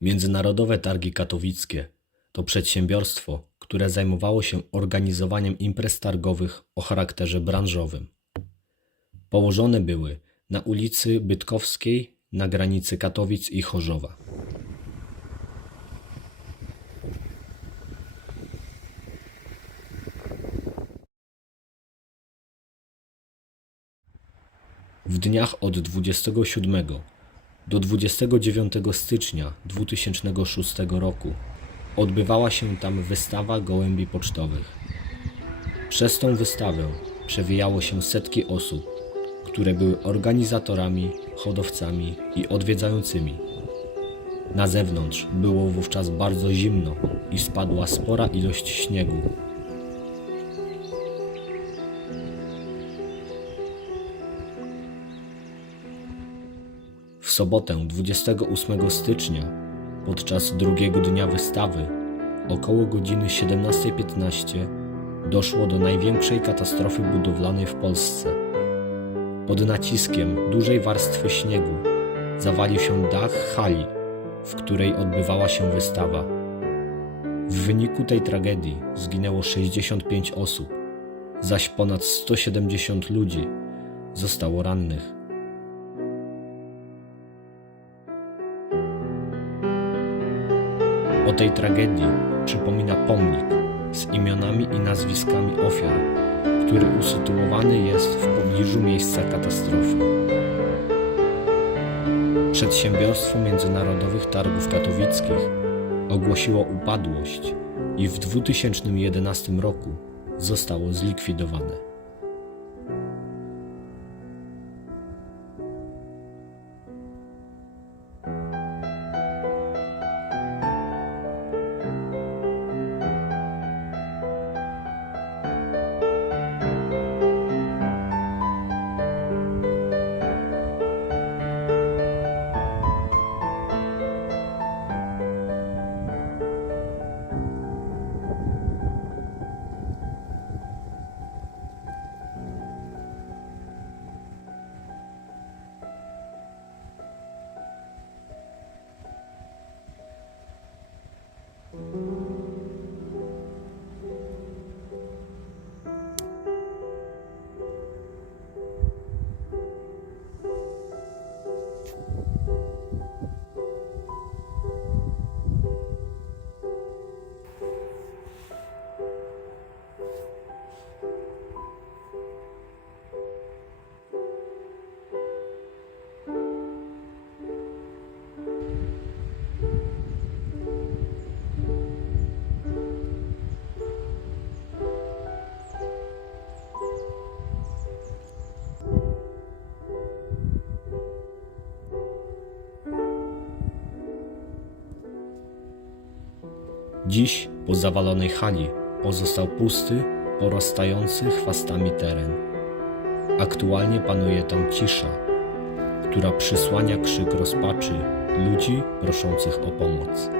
Międzynarodowe Targi Katowickie to przedsiębiorstwo, które zajmowało się organizowaniem imprez targowych o charakterze branżowym. Położone były na ulicy Bytkowskiej na granicy Katowic i Chorzowa. W dniach od 27 do 29 stycznia 2006 roku odbywała się tam wystawa gołębi pocztowych. Przez tą wystawę przewijało się setki osób, które były organizatorami, hodowcami i odwiedzającymi. Na zewnątrz było wówczas bardzo zimno i spadła spora ilość śniegu. W sobotę 28 stycznia, podczas drugiego dnia wystawy, około godziny 17.15, doszło do największej katastrofy budowlanej w Polsce. Pod naciskiem dużej warstwy śniegu zawalił się dach hali, w której odbywała się wystawa. W wyniku tej tragedii zginęło 65 osób, zaś ponad 170 ludzi zostało rannych. O tej tragedii przypomina pomnik z imionami i nazwiskami ofiar, który usytuowany jest w pobliżu miejsca katastrofy. Przedsiębiorstwo Międzynarodowych Targów Katowickich ogłosiło upadłość i w 2011 roku zostało zlikwidowane. Dziś po zawalonej hali pozostał pusty, porastający chwastami teren. Aktualnie panuje tam cisza, która przysłania krzyk rozpaczy ludzi proszących o pomoc.